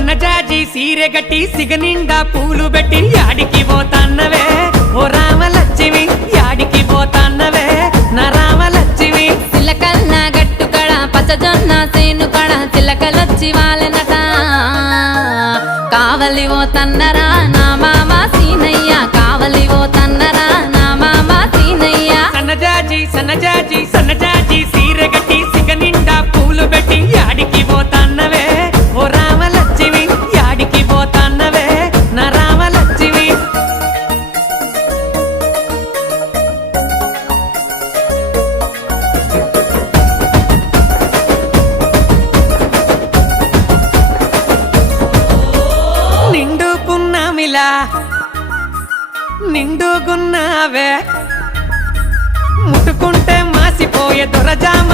సన్నజాజి సీరె గట్టి సిగనిండా పూలు పెట్టి యాడికి పోతాన్నవే ఓ రామలక్ష్మి యాడికి పోతాన్నవే నా రామలక్ష్మి చిలకల్ల గట్టు కడ పచ్చజొన్న సేను కడ చిలకలొచ్చి వాలెనట కావలి ఓ తన్నరా నా మామ సీనయ్య కావలి ఓ తన్నరా నా మామ సీనయ్య సన్నజాజి సీరె గట్టి సిగనిండా పూలు పెట్టి యాడికి పోతాన్నవే ఓ రామలక్ష్మి యాడికి పోతాన్నవే నా రామలక్ష్మి నిండుకున్నావే ముట్టుకుంటే మాసిపోయే దొరజామ